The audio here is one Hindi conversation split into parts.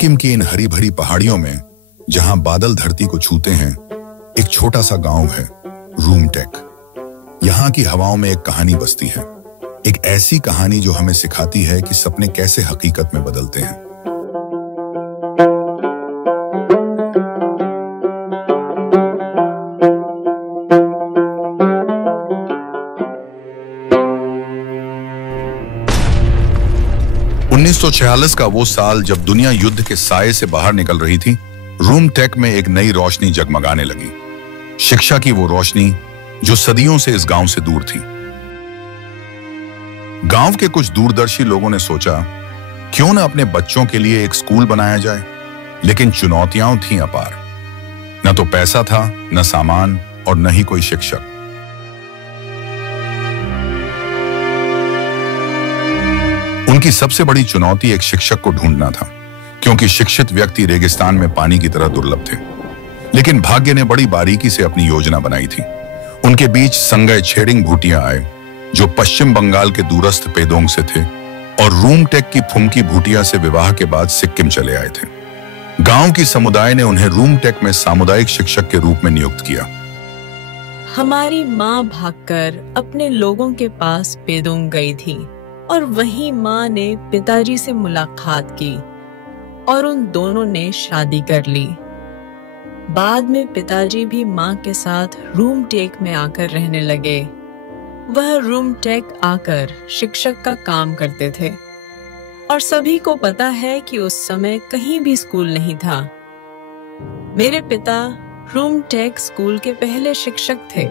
सिक्किम की इन हरी भरी पहाड़ियों में, जहां बादल धरती को छूते हैं, एक छोटा सा गांव है, रूमटेक। यहां की हवाओं में एक कहानी बसती है, एक ऐसी कहानी जो हमें सिखाती है कि सपने कैसे हकीकत में बदलते हैं। (1946) का वो साल जब दुनिया युद्ध के साए से बाहर निकल रही थी, रूमटेक में एक नई रोशनी जगमगाने लगी। शिक्षा की वो रोशनी जो सदियों से इस गांव से दूर थी। गांव के कुछ दूरदर्शी लोगों ने सोचा, क्यों न अपने बच्चों के लिए एक स्कूल बनाया जाए। लेकिन चुनौतियां थीं अपार। न तो पैसा था, न सामान, और न ही कोई शिक्षक। उनकी सबसे बड़ी चुनौती एक शिक्षक को ढूंढना था, क्योंकि शिक्षित व्यक्ति रेगिस्तान में पानी की तरह दुर्लभ थे। लेकिन भाग्य ने बड़ी बारीकी से अपनी योजना बनाई थी। उनके बीच संगय छेरिंग भूटिया आए, जो पश्चिम बंगाल के दूरस्थ पेदोंग से थे और रूमटेक की फुमकी भूटिया से विवाह के बाद सिक्किम चले आए थे। गांव की समुदाय ने उन्हें रूमटेक में सामुदायिक शिक्षक के रूप में नियुक्त किया। हमारी माँ भागकर अपने लोगों के पास पेदोंग गई थी और वहीं माँ ने पिताजी से मुलाकात की और उन दोनों ने शादी कर ली। बाद में पिताजी भी माँ के साथ रूमटेक में आकर रहने लगे। वह रूमटेक आकर शिक्षक का काम करते थे और सभी को पता है कि उस समय कहीं भी स्कूल नहीं था। मेरे पिता रूमटेक स्कूल के पहले शिक्षक थे।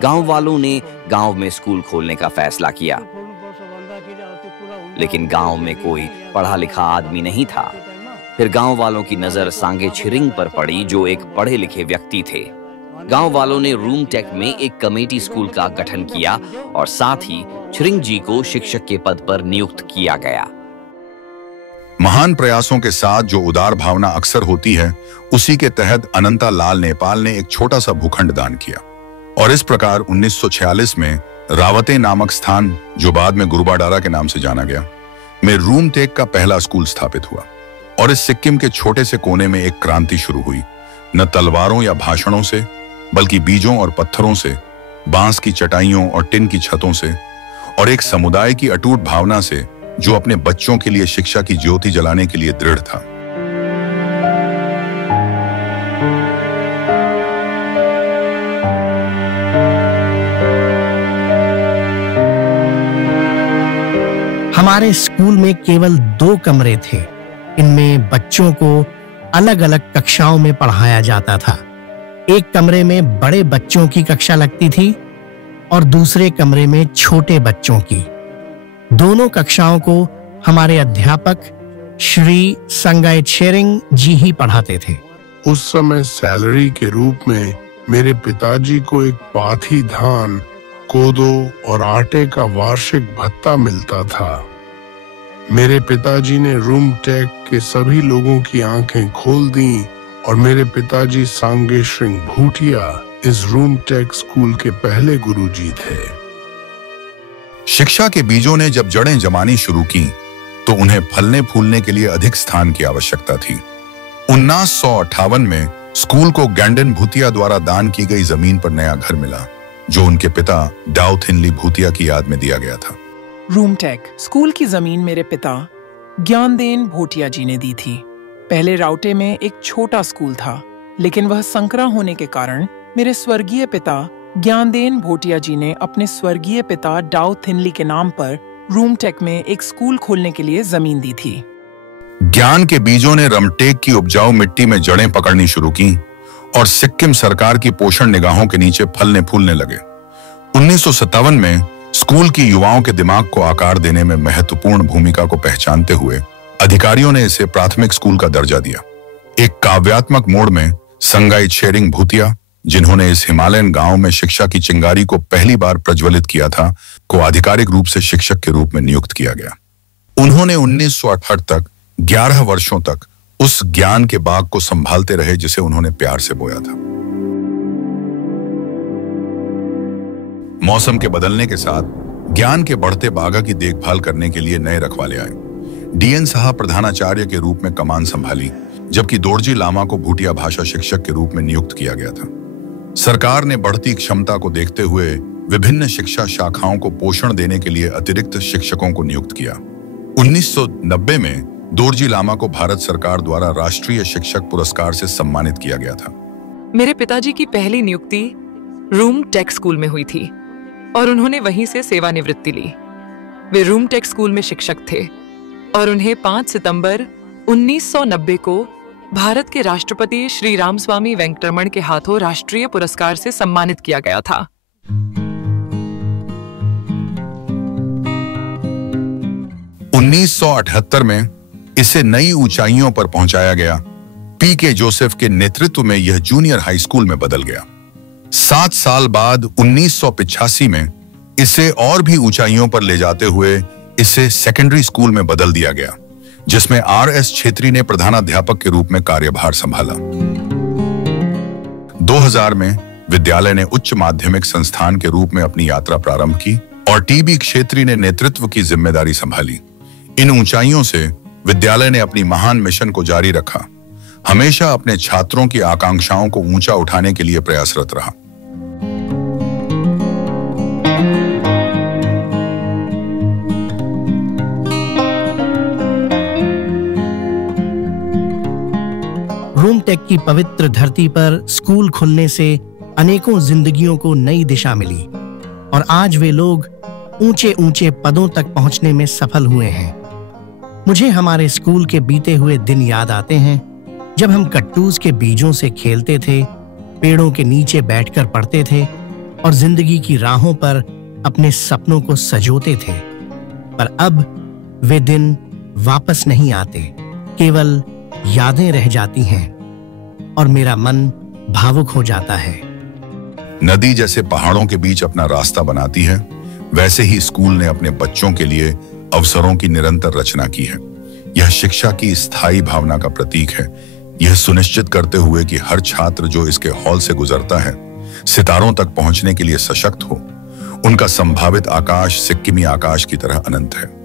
गांव वालों ने गांव में स्कूल खोलने का फैसला किया, लेकिन गांव में कोई पढ़ा लिखा आदमी नहीं था। फिर गांव वालों की नजर सांगे छिरिंग पर पड़ी, जो एक पढ़े लिखे व्यक्ति थे। गांव वालों ने रूमटेक में एक कमेटी स्कूल का गठन किया और साथ ही छिरिंग जी को शिक्षक के पद पर नियुक्त किया गया। महान प्रयासों के साथ जो उदार भावना अक्सर होती है, उसी के तहत अनंता लाल नेपाल ने एक छोटा सा भूखंड दान किया और इस प्रकार 1946 में रावते नामक स्थान, जो बाद में गुरुबाडारा के नाम से जाना गया, में रूमटेक का पहला स्कूल स्थापित हुआ। और इस सिक्किम के छोटे से कोने में एक क्रांति शुरू हुई, न तलवारों या भाषणों से, बल्कि बीजों और पत्थरों से, बांस की चटाइयों और टिन की छतों से, और एक समुदाय की अटूट भावना से, जो अपने बच्चों के लिए शिक्षा की ज्योति जलाने के लिए दृढ़ था। हमारे स्कूल में केवल 2 कमरे थे। इनमें बच्चों को अलग अलग कक्षाओं में पढ़ाया जाता था। एक कमरे में बड़े बच्चों की कक्षा लगती थी और दूसरे कमरे में छोटे बच्चों की। दोनों कक्षाओं को हमारे अध्यापक श्री संगय छेरिंग जी ही पढ़ाते थे। उस समय सैलरी के रूप में मेरे पिताजी को एक पाथी धान, कोदो और आटे का वार्षिक भत्ता मिलता था। मेरे पिताजी ने रूमटेक के सभी लोगों की आंखें खोल दी और मेरे पिताजी सांगे श्रिंग भूटिया इस रूमटेक स्कूल के पहले गुरुजी थे। शिक्षा के बीजों ने जब जड़ें जमानी शुरू की, तो उन्हें फलने फूलने के लिए अधिक स्थान की आवश्यकता थी। 1958 में स्कूल को गैंडन भूतिया द्वारा दान की गई जमीन पर नया घर मिला, जो उनके पिता डाउ थिनली भूतिया की याद में दिया गया था। रूमटेक स्कूल की जमीन मेरे पिता ज्ञानदेन भूटिया जी ने दी थी। पहले राउटे में एक छोटा स्कूल था, लेकिन वह संकरा होने के कारण मेरे स्वर्गीय पिता ज्ञानदेन भूटिया जी ने अपने स्वर्गीय पिता डाउ थिनली के नाम पर रूमटेक में एक स्कूल खोलने के लिए जमीन दी थी। ज्ञान के बीजों ने रमटेक की उपजाऊ मिट्टी में जड़ें पकड़नी शुरू की और सिक्किम सरकार की पोषण निगाहों के नीचे फलने फूलने लगे। 1957 में स्कूल की युवाओं के दिमाग को आकार देने में महत्वपूर्ण भूमिका को पहचानते हुए अधिकारियों ने इसे प्राथमिक स्कूल का दर्जा दिया। एक काव्यात्मक मोड़ में संगाई छेरिंग भूतिया, जिन्होंने इस हिमालयन गांव में शिक्षा की चिंगारी को पहली बार प्रज्वलित किया था, को आधिकारिक रूप से शिक्षक के रूप में नियुक्त किया गया। उन्होंने 1968 तक 11 वर्षों तक उस ज्ञान के बाग को संभालते रहे जिसे उन्होंने प्यार से बोया था। मौसम के बदलने के साथ ज्ञान के बढ़ते बागा की देखभाल करने के लिए नए रखवाले आए। डीएन साहा प्रधानाचार्य के रूप में कमान संभाली, जबकि दोरजी लामा को भूटिया भाषा शिक्षक के रूप में नियुक्त किया गया था। सरकार ने बढ़ती क्षमता को देखते हुए विभिन्न शिक्षा शाखाओं को पोषण देने के लिए अतिरिक्त शिक्षकों को नियुक्त किया। 1990 में दोरजी लामा को भारत सरकार द्वारा राष्ट्रीय शिक्षक पुरस्कार से सम्मानित किया गया था। मेरे पिताजी की पहली नियुक्ति रूम टेक स्कूल में हुई थी और उन्होंने वहीं से सेवानिवृत्ति ली। वे रूम टेक स्कूल में शिक्षक थे और उन्हें 5 सितंबर 1990 को भारत के राष्ट्रपति श्री रामस्वामी वेंकटरमण के हाथों राष्ट्रीय पुरस्कार से सम्मानित किया गया था। उन्नीस में इसे नई ऊंचाइयों पर पहुंचाया गया। पीके जोसेफ के नेतृत्व में यह जूनियर हाई स्कूल में बदल गया। 7 साल बाद 1985 में इसे और भी ऊंचाइयों पर ले जाते हुए इसे सेकेंडरी स्कूल में बदल दिया गया, जिसमें RS छेत्री ने प्रधानाध्यापक के रूप में कार्यभार संभाला। 2000 में विद्यालय ने उच्च माध्यमिक संस्थान के रूप में अपनी यात्रा प्रारंभ की और TB छेत्री ने नेतृत्व की जिम्मेदारी संभाली। इन ऊंचाइयों से विद्यालय ने अपनी महान मिशन को जारी रखा, हमेशा अपने छात्रों की आकांक्षाओं को ऊंचा उठाने के लिए प्रयासरत रहा। रूमटेक की पवित्र धरती पर स्कूल खुलने से अनेकों जिंदगियों को नई दिशा मिली और आज वे लोग ऊंचे ऊंचे पदों तक पहुंचने में सफल हुए हैं। मुझे हमारे स्कूल के बीते हुए दिन याद आते हैं, जब हम कट्टूस के बीजों से खेलते थे, पेड़ों के नीचे बैठकर पढ़ते थे और जिंदगी की राहों पर अपने सपनों को सजोते थे। पर अब वे दिन वापस नहीं आते, केवल यादें रह जाती हैं और मेरा मन भावुक हो जाता है। नदी जैसे पहाड़ों के बीच अपना रास्ता बनाती है, वैसे ही स्कूल ने अपने बच्चों के लिए अवसरों की निरंतर रचना की है। यह शिक्षा की स्थायी भावना का प्रतीक है, यह सुनिश्चित करते हुए कि हर छात्र जो इसके हॉल से गुजरता है सितारों तक पहुंचने के लिए सशक्त हो। उनका संभावित आकाश सिक्किमी आकाश की तरह अनंत है।